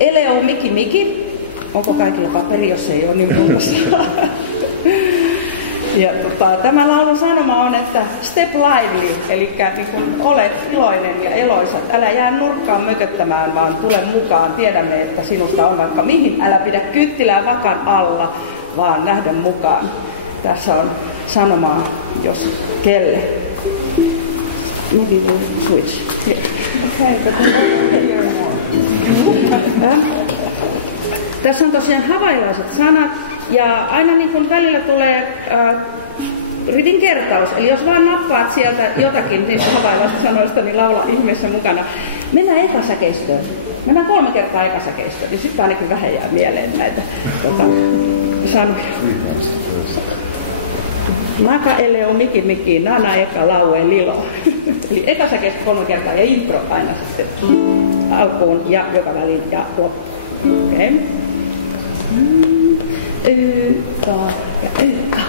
Eleo Miki Miki. Onko kaikilla paperi, jos ei ole, niin muuta. Ja tämä laulun sanoma on, että step lively, eli niin kun olet iloinen ja eloisa. Älä jää nurkkaan mököttämään, vaan tule mukaan. Tiedämme, että sinusta on vaikka mihin. Älä pidä kynttilää vakan alla, vaan lähde mukaan. Tässä on sanomaa, jos kelle. Maybe we'll switch. Okay, but hear more. Tässä on tosiaan havaillaiset sanat, ja aina niin kun välillä tulee rivin kertaus, eli jos vaan nappaat sieltä jotakin niistä havaillaisista sanoista, niin laula ihmeessä mukana. Mennään ekasäkeistöön. Mennään 3 kertaa ekasäkeistöön, niin sitten ainakin vähän jää mieleen näitä sanoja. Naka eleo miki miki, nana eka laue lilo. Eli ekasäkeistö 3 kertaa ja intro aina sitten alkuun ja joka väliin ja loppuun. Okei. Ykka ja ykka.